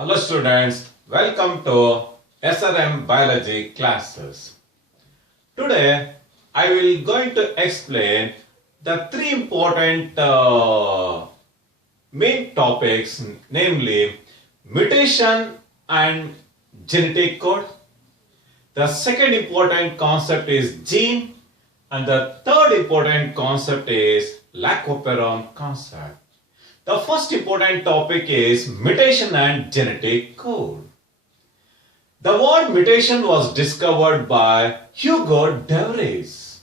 Hello students, welcome to SRM Biology classes. Today I will going to explain the three important main topics, namely mutation and genetic code. The second important concept is gene, and the third important concept is Lac Operon Concept. The first important topic is mutation and genetic code. The word mutation was discovered by Hugo de Vries.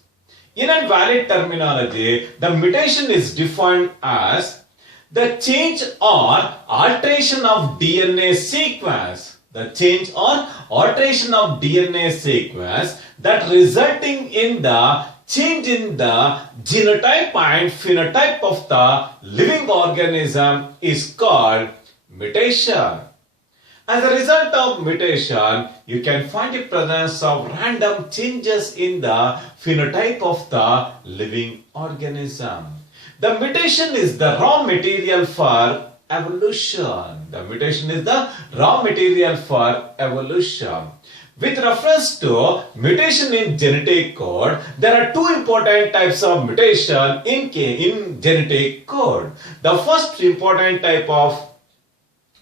In a valid terminology, the mutation is defined as the change or alteration of DNA sequence. The change or alteration of DNA sequence that resulting in the change in the genotype and phenotype of the living organism is called mutation. As a result of mutation, you can find the presence of random changes in the phenotype of the living organism. The mutation is the raw material for evolution. The mutation is the raw material for evolution. With reference to mutation in genetic code, there are two important types of mutation in genetic code. The first important type of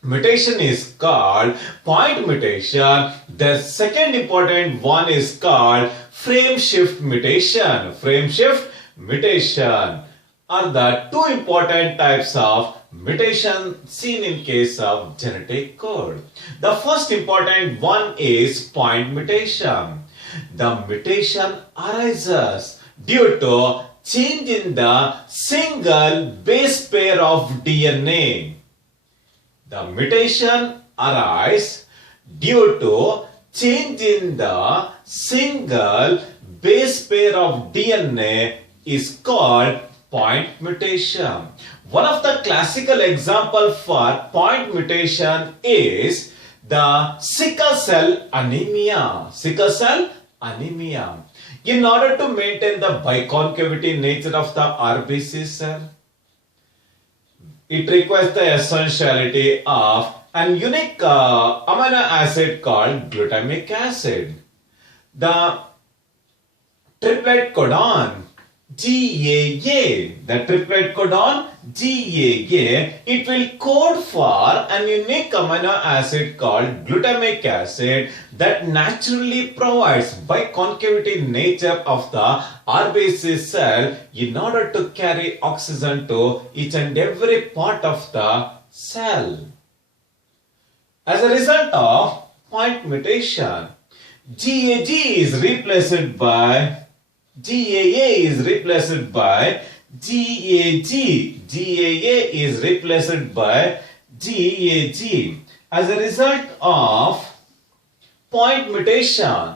mutation is called point mutation. The second important one is called frame shift mutation. Frame shift mutation are the two important types of mutation seen in case of genetic code. The first important one is point mutation. The mutation arises due to change in the single base pair of DNA. The mutation arises due to change in the single base pair of DNA is called point mutation. One of the classical examples for point mutation is the sickle cell anemia. Sickle cell anemia. In order to maintain the biconcavity nature of the RBC cell, it requires the essentiality of an unique amino acid called glutamic acid. The triplet codon GAA, the triplet codon GAA, it will code for an unique amino acid called glutamic acid that naturally provides biconcavity nature of the RBC cell in order to carry oxygen to each and every part of the cell. As a result of point mutation, GAG is replaced by GAA is replaced by GAG. GAA is replaced by GAG. As a result of point mutation,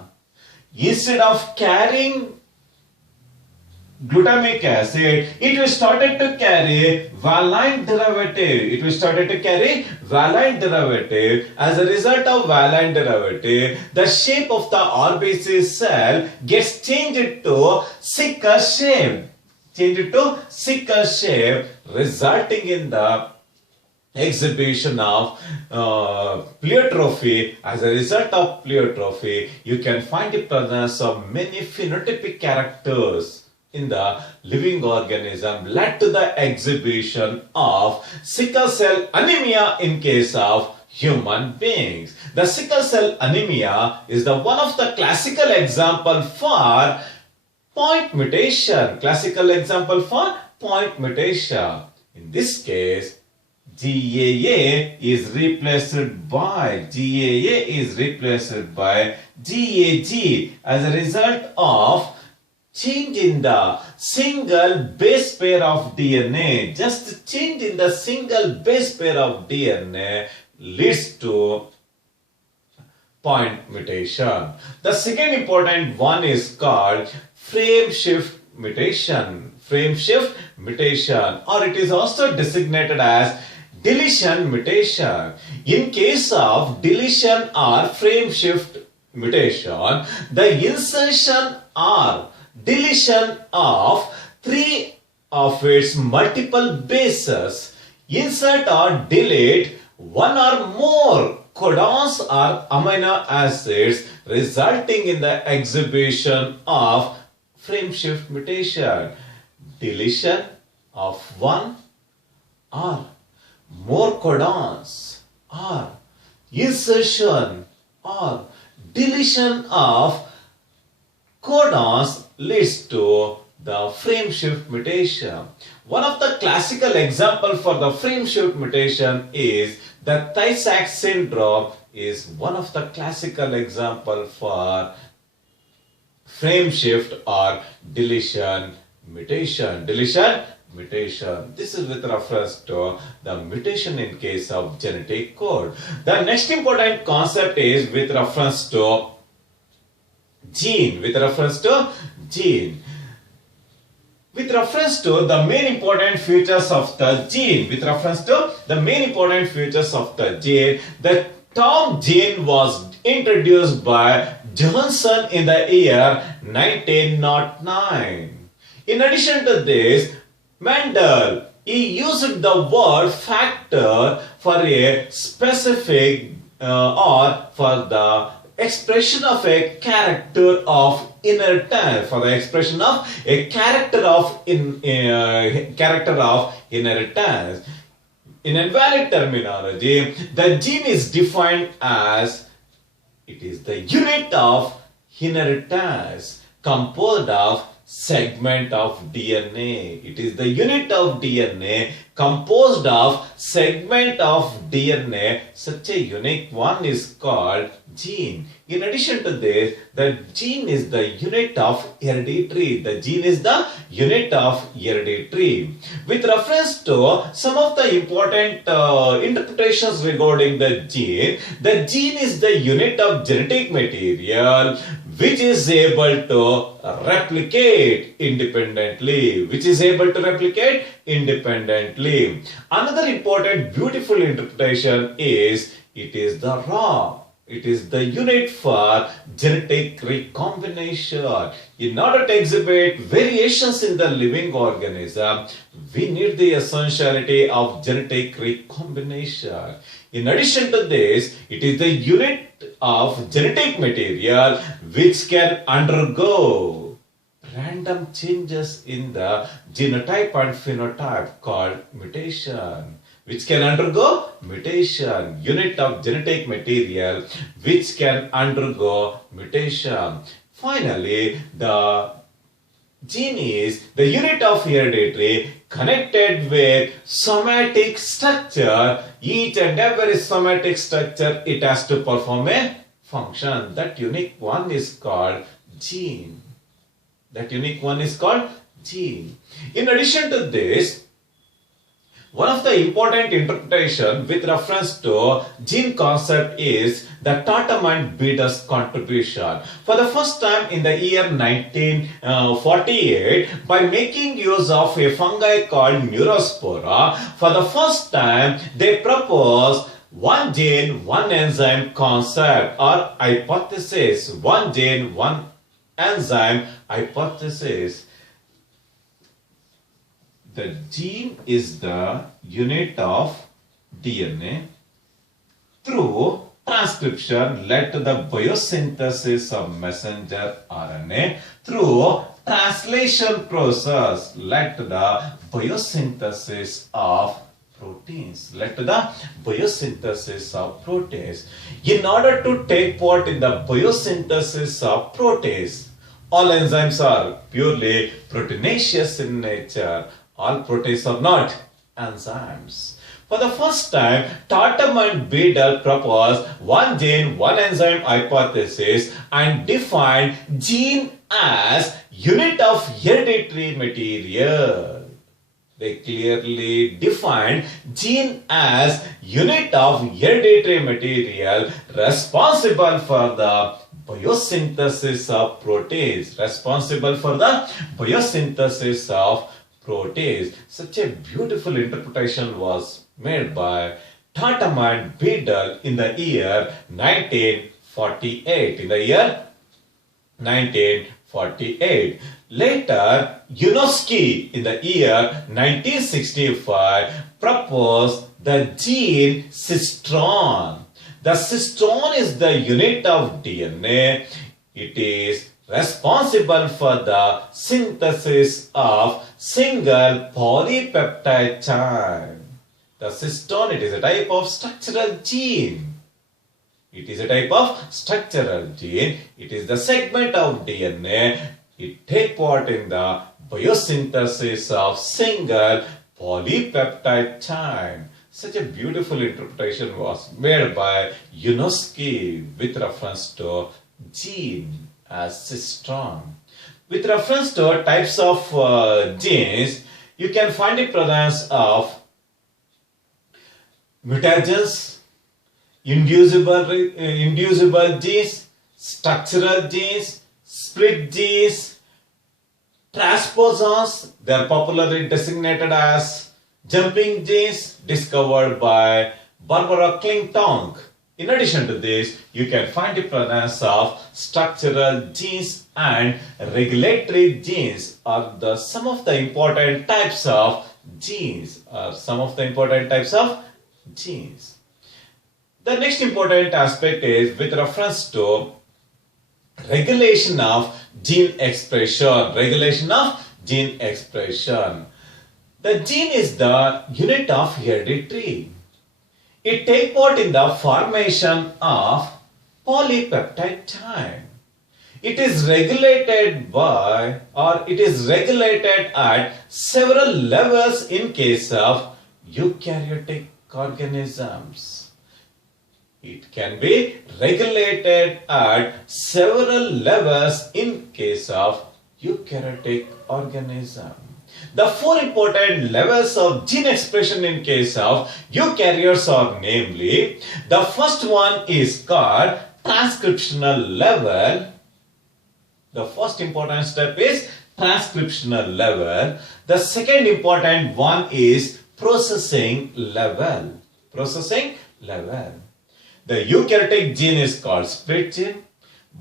instead of carrying glutamic acid, it will started to carry valine derivative. It will started to carry valine derivative. As a result of valine derivative, the shape of the RBC cell gets changed to sickle shape. Changed to sickle shape, resulting in the exhibition of pleiotrophy. As a result of pleiotrophy, you can find the presence of many phenotypic characters in the living organism led to the exhibition of sickle cell anemia in case of human beings. The sickle cell anemia is the one of the classical example for point mutation. Classical example for point mutation. In this case, GAA is replaced by GAG as a result of change in the single base pair of DNA. Just change in the single base pair of DNA leads to point mutation. The second important one is called frame shift mutation. Frame shift mutation, or it is also designated as deletion mutation. In case of deletion or frame shift mutation, the insertion or deletion of three of its multiple bases, insert or delete one or more codons or amino acids, resulting in the exhibition of frame shift mutation, deletion of one or more codons, or insertion or deletion of codons leads to the frame shift mutation. One of the classical examples for the frame shift mutation is the Tay-Sachs syndrome is one of the classical examples for frame shift or deletion mutation. Deletion mutation. This is with reference to the mutation in case of genetic code. The next important concept is with reference to gene. With reference to gene. With reference to the main important features of the gene, the term gene was introduced by Johnson in the year 1909. In addition to this, Mendel, he used the word factor for a specific or for the expression of a character of inheritance, for the expression of a character of inheritance. In invalid terminology, the gene is defined as it is the unit of inheritance composed of segment of DNA. It is the unit of DNA composed of segment of DNA. Such a unique one is called gene. In addition to this, the gene is the unit of hereditary. The gene is the unit of hereditary. With reference to some of the important interpretations regarding the gene is the unit of genetic material which is able to replicate independently. Another important beautiful interpretation is it is the raw. It is the unit for genetic recombination. In order to exhibit variations in the living organism, we need the essentiality of genetic recombination. In addition to this, it is the unit of genetic material which can undergo random changes in the genotype and phenotype called mutation. Which can undergo mutation. Unit of genetic material which can undergo mutation. Finally, the gene is the unit of hereditary connected with somatic structure. Each and every somatic structure, it has to perform a function. That unique one is called gene. In addition to this, one of the important interpretation with reference to gene concept is the Tatum and Beeder's contribution. For the first time in the year 1948, by making use of a fungi called Neurospora, for the first time they proposed one gene, one enzyme concept or hypothesis. One gene, one enzyme hypothesis. The gene is the unit of DNA. Through transcription led to the biosynthesis of messenger RNA. Through translation process led to the biosynthesis of proteins. In order to take part in the biosynthesis of proteins, all enzymes are purely proteinaceous in nature. All proteins are not enzymes. For the first time, Tatum and Beeder proposed one gene, one enzyme hypothesis and defined gene as unit of hereditary material. They clearly defined gene as unit of hereditary material responsible for the biosynthesis of proteins. Such a beautiful interpretation was made by Tatum and Beeder in the year 1948. Later, Janosky in the year 1965 proposed the gene cistron. The cistron is the unit of DNA. It is responsible for the synthesis of single polypeptide chain. The cistron, it is a type of structural gene. It is a type of structural gene. It is the segment of DNA. It takes part in the biosynthesis of single polypeptide chain. Such a beautiful interpretation was made by Yunoski with reference to gene as cistron. With reference to types of genes, you can find the presence of mutagens, inducible genes, structural genes, split genes, transposons. They are popularly designated as jumping genes, discovered by Barbara Klingtonk. In addition to this, you can find the presence of structural genes and regulatory genes are some of the important types of genes. The next important aspect is with reference to regulation of gene expression. The gene is the unit of heredity. It takes part in the formation of polypeptide chain. It is regulated at several levels in case of eukaryotic organisms. It can be regulated at several levels in case of eukaryotic organism. The four important levels of gene expression in case of eukaryotes are namely, the first one is called transcriptional level. The first important step is transcriptional level. The second important one is processing level. The eukaryotic gene is called split gene.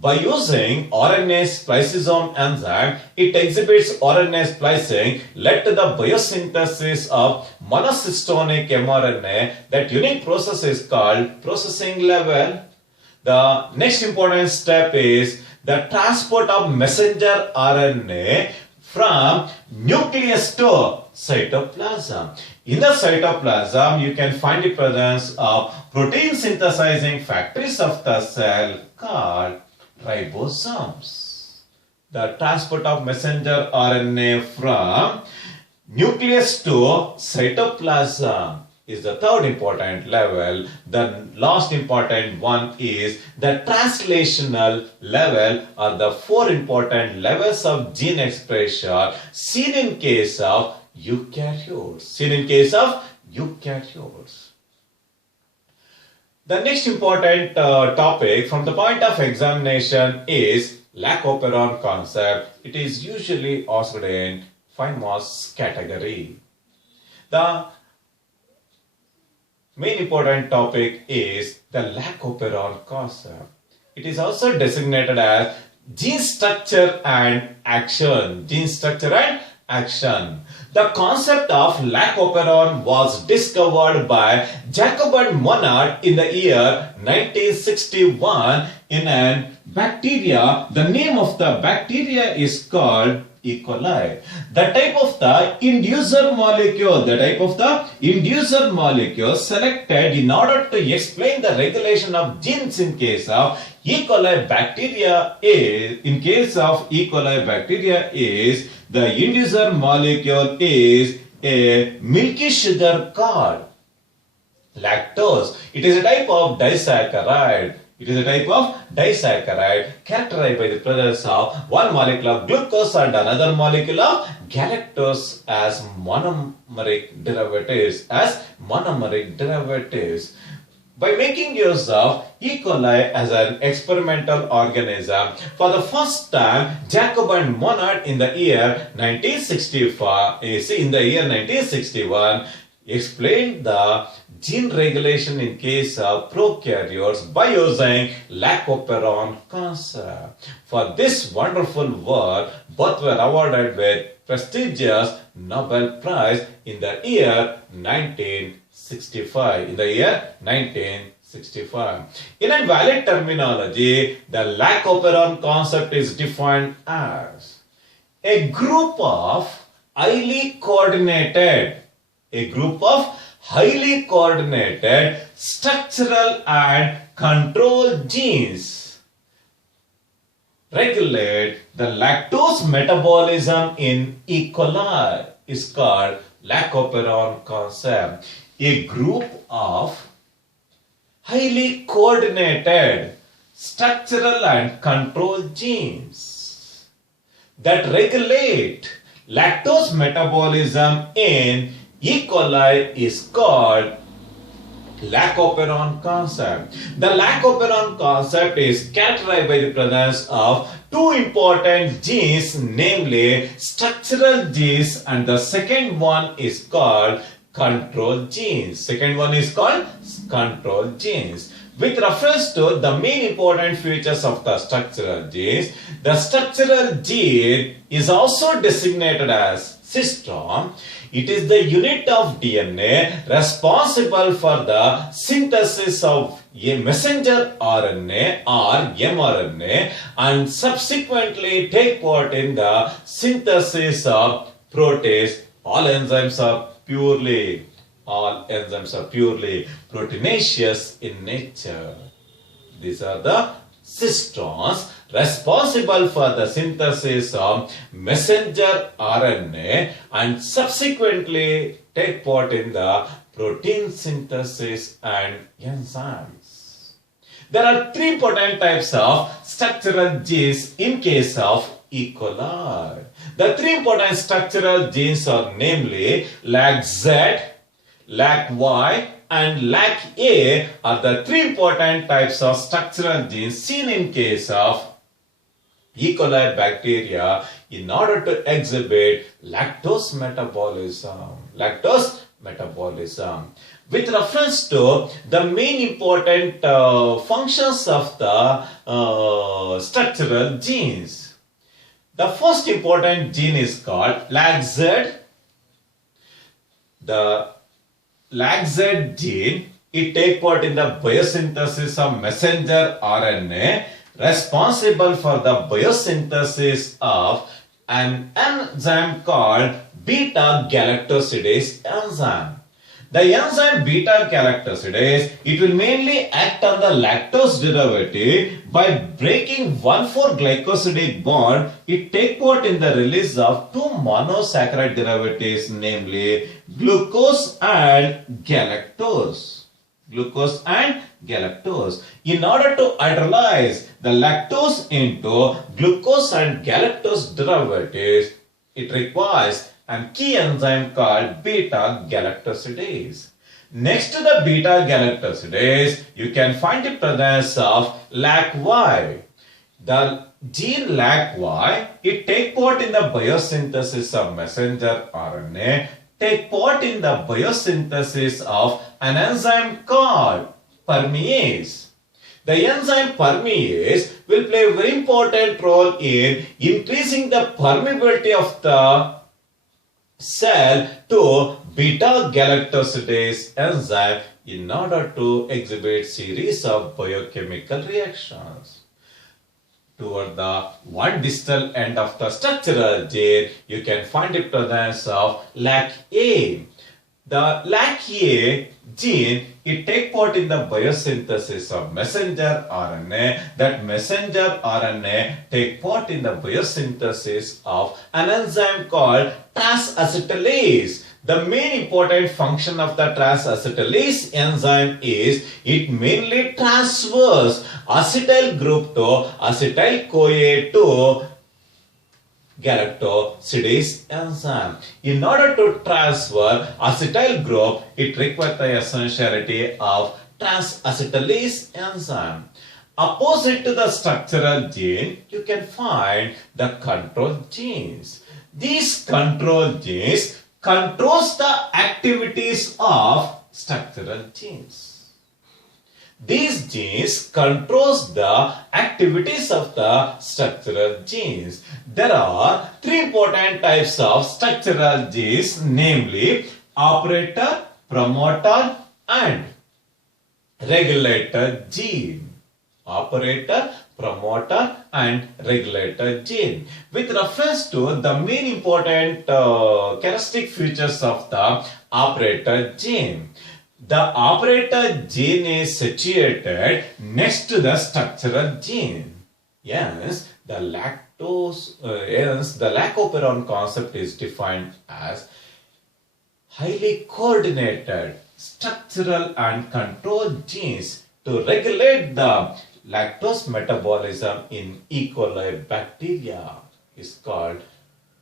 By using RNA spliceosome enzyme, it exhibits RNA splicing led to the biosynthesis of monocystonic mRNA. That unique process is called processing level. The next important step is the transport of messenger RNA from nucleus to cytoplasm. In the cytoplasm, you can find the presence of protein synthesizing factories of the cell called ribosomes. The transport of messenger RNA from nucleus to cytoplasm is the third important level. The last important one is the translational level, or the four important levels of gene expression seen in case of eukaryotes. The next important topic from the point of examination is Lac Operon concept. It is usually asked in 5 marks category. The main important topic is the Lac Operon concept. It is also designated as gene structure and action. The concept of Lac Operon was discovered by Jacob and Monod in the year 1961 in a bacteria. The name of the bacteria is called E. coli. The type of the inducer molecule selected in order to explain the regulation of genes in case of E. coli bacteria is, the inducer molecule is a milky sugar called lactose. It is a type of disaccharide. Characterized by the presence of one molecule of glucose and another molecule of galactose as monomeric derivatives. By making use of E. coli as an experimental organism, for the first time, Jacob and Monod in the year 1961 explained the gene regulation in case of prokaryotes by using Lac Operon concept. For this wonderful work, both were awarded with prestigious Nobel Prize in the year 1961. 1965. In the year 1965. In a valid terminology, the Lac Operon concept is defined as a group of highly coordinated structural and control genes regulate the lactose metabolism in E. coli is called Lac Operon concept. A group of highly coordinated structural and control genes that regulate lactose metabolism in E. coli is called Lac Operon concept. The Lac Operon concept is characterized by the presence of two important genes, namely structural genes, and the second one is called control genes. Second one is called control genes. With reference to the main important features of the structural genes, the structural gene is also designated as cistron. It is the unit of DNA responsible for the synthesis of a messenger RNA or mRNA and subsequently take part in the synthesis of protease. All enzymes are purely proteinaceous in nature. These are the cistrons responsible for the synthesis of messenger RNA and subsequently take part in the protein synthesis and enzymes. There are three important types of structural genes in case of E. coli. The three important structural genes are namely Lac-Z, Lac-Y and Lac-A are the three important types of structural genes seen in case of E. coli bacteria in order to exhibit lactose metabolism. With reference to the main important functions of the structural genes, the first important gene is called Lac-Z. The Lac-Z gene, it takes part in the biosynthesis of messenger RNA responsible for the biosynthesis of an enzyme called beta-galactosidase enzyme. The enzyme beta-galactosidase, it will mainly act on the lactose derivative by breaking 1,4-glycosidic bond. It takes part in the release of two monosaccharide derivatives, namely glucose and galactose. In order to hydrolyze the lactose into glucose and galactose derivatives, it requires a key enzyme called beta-galactosidase. Next to the beta-galactosidase, you can find the presence of Lac-Y. The gene Lac-Y, it takes part in the biosynthesis of messenger RNA, take part in the biosynthesis of an enzyme called permease. The enzyme permease will play a very important role in increasing the permeability of the cell to beta-galactosidase enzyme in order to exhibit series of biochemical reactions. Toward the one distal end of the structural gene, you can find the presence of Lac-A. The Lac-A gene, it takes part in the biosynthesis of messenger RNA. That messenger RNA take part in the biosynthesis of an enzyme called transacetylase. The main important function of the transacetylase enzyme is it mainly transfers acetyl group to acetyl-CoA to galactosidase enzyme. In order to transfer acetyl group, it requires the essentiality of transacetylase enzyme. Opposite to the structural gene, you can find the control genes. These control genes controls the activities of structural genes. These genes controls the activities of the structural genes. There are three important types of structural genes, namely operator, promoter and regulator gene. Operator, promoter and regulator gene. With reference to the main important characteristic features of the operator gene. The operator gene is situated next to the structural gene. Yes, the Lac Operon concept is defined as highly coordinated structural and control genes to regulate the lactose metabolism in E. coli bacteria is called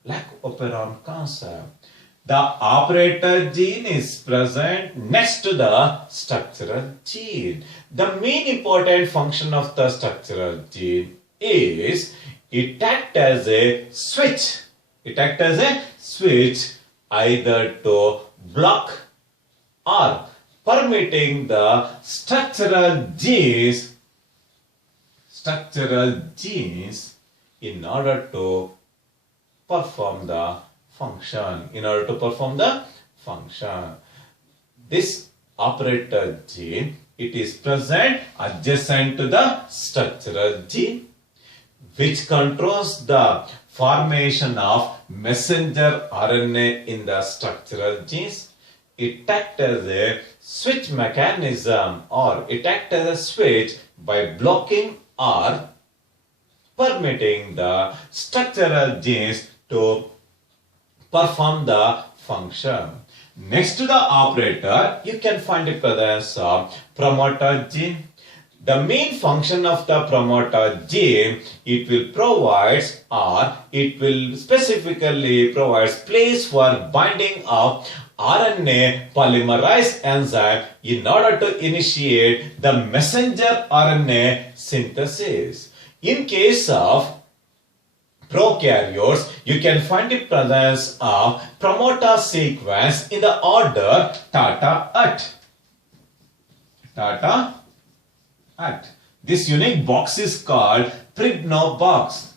Lac Operon concept. The operator gene is present next to the structural gene. The main important function of the structural gene is it acts as a switch. It acts as a switch either to block or permitting the structural genes in order to perform the function. This operator gene, it is present adjacent to the structural gene, which controls the formation of messenger RNA in the structural genes. It acts as a switch mechanism, or it acts as a switch by blocking or permitting the structural genes to perform the function. Next to the operator, you can find the presence of promoter gene. The main function of the promoter gene, it will provide, or it will specifically provide place for binding of RNA polymerase enzyme in order to initiate the messenger RNA synthesis. In case of prokaryotes, you can find the presence of promoter sequence in the order Tata at. This unique box is called Pribno box.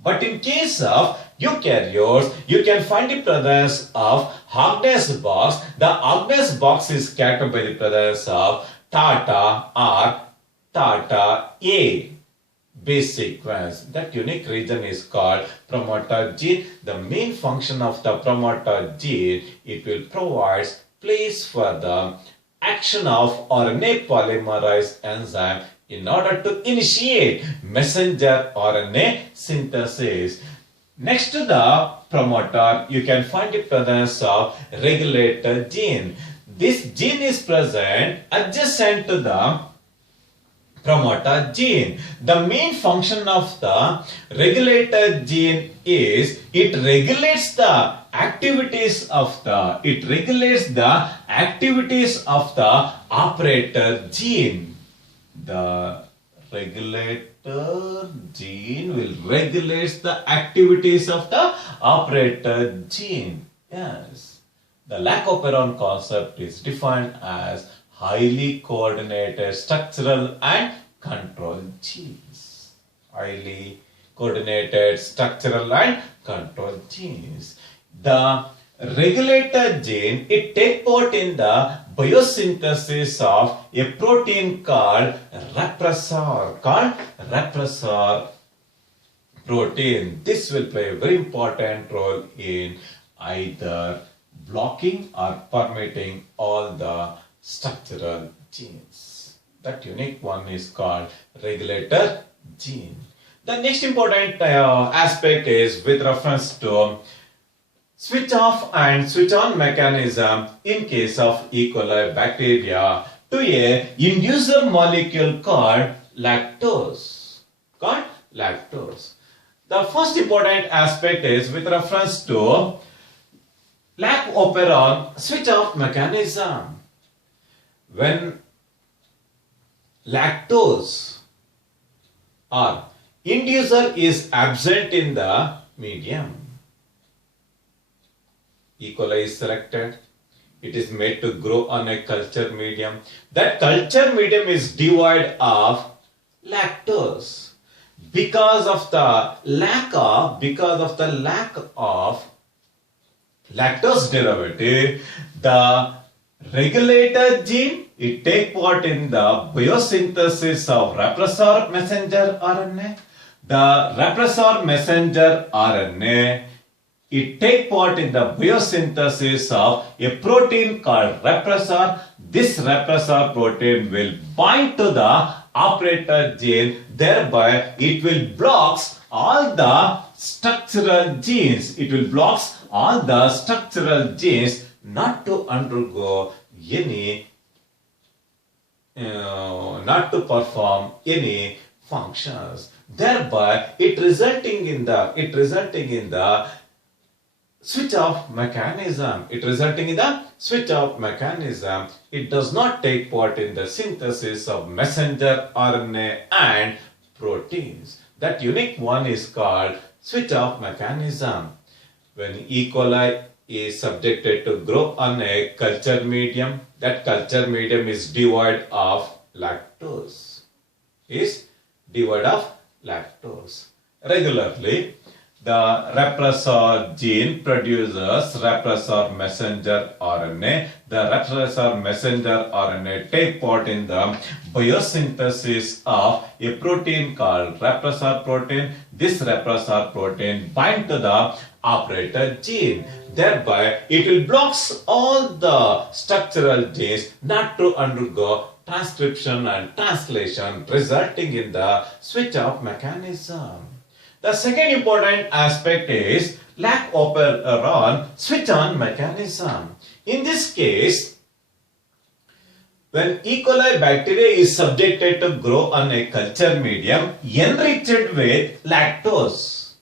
But in case of eukaryotes, you can find the presence of Agnes box. The Agnes box is characterized by the presence of Tata or Tata A base sequence. That unique region is called promoter gene. The main function of the promoter gene, it will provide place for the action of RNA polymerase enzyme in order to initiate messenger RNA synthesis. Next to the promoter, you can find the presence of regulator gene. This gene is present adjacent to the promoter gene. The main function of the regulator gene is it regulates the activities of the operator gene. The regulator gene will regulate the activities of the operator gene. Yes. The Lac Operon concept is defined as highly coordinated structural and control genes. Highly coordinated structural and control genes. The regulator gene, it takes part in the biosynthesis of a protein called repressor protein. This will play a very important role in either blocking or permitting all the structural genes. That unique one is called regulator gene. The next important aspect is with reference to switch off and switch on mechanism in case of E. coli bacteria to a inducer molecule called lactose. The first important aspect is with reference to Lac Operon switch off mechanism. When lactose or inducer is absent in the medium, E. coli is selected. It is made to grow on a culture medium. That culture medium is devoid of lactose. Because of the lack of lactose derivative, the regulator gene, it take part in the biosynthesis of repressor messenger RNA. The repressor messenger RNA, it take part in the biosynthesis of a protein called repressor. This repressor protein will bind to the operator gene, thereby it will blocks all the structural genes. It will blocks all the structural genes not to undergo any, not to perform any functions. Thereby, it resulting in the switch off mechanism. It resulting in the switch off mechanism. It does not take part in the synthesis of messenger RNA and proteins. That unique one is called switch off mechanism. When E. coli is subjected to grow on a culture medium, that culture medium is devoid of lactose. Regularly, the repressor gene produces repressor messenger RNA. The repressor messenger RNA take part in the biosynthesis of a protein called repressor protein. This repressor protein bind to the operator gene. Thereby, it will blocks all the structural genes not to undergo transcription and translation, resulting in the switch off mechanism. The second important aspect is Lac Operon switch on mechanism. In this case, when E. coli bacteria is subjected to grow on a culture medium enriched with lactose,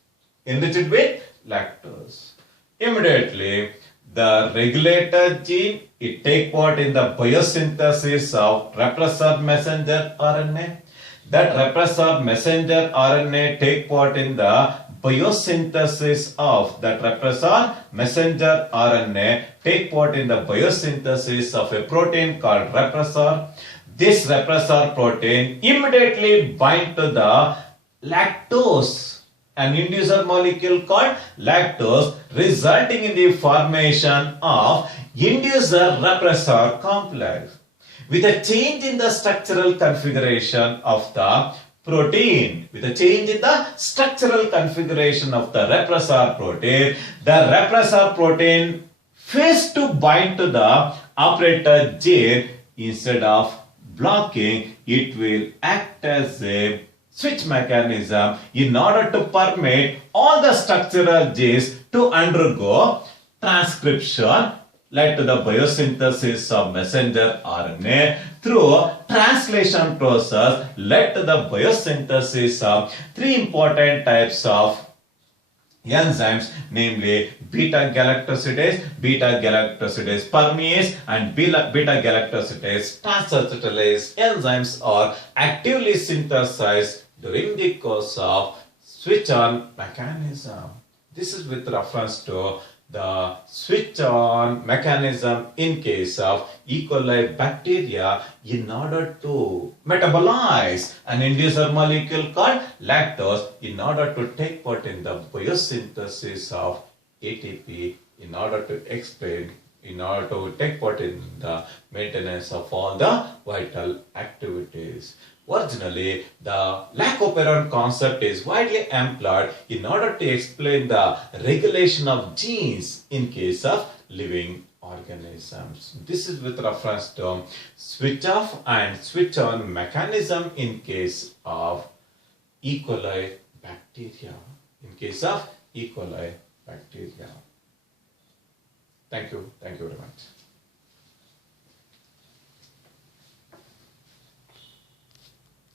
immediately the regulator gene, it take part in the biosynthesis of repressor messenger RNA. That repressor messenger RNA take part in the biosynthesis of that repressor messenger RNA take part in the biosynthesis of a protein called repressor. This repressor protein immediately bind to the lactose, an inducer molecule called lactose, resulting in the formation of inducer repressor complex. With a change in the structural configuration of the protein, the repressor protein fails to bind to the operator gene. Instead of blocking, it will act as a switch mechanism in order to permit all the structural genes to undergo transcription, led to the biosynthesis of messenger RNA. Through translation process, led to the biosynthesis of three important types of enzymes, namely beta-galactosidase permease, and beta-galactosidase transacetylase enzymes are actively synthesized during the course of switch-on mechanism. This is with reference to the switch-on mechanism in case of E. coli bacteria in order to metabolize an inducer molecule called lactose in order to take part in the biosynthesis of ATP in order to take part in the maintenance of all the vital activities. Originally, the Lac Operon concept is widely employed in order to explain the regulation of genes in case of living organisms. This is with reference to switch off and switch on mechanism in case of E. coli bacteria. Thank you very much.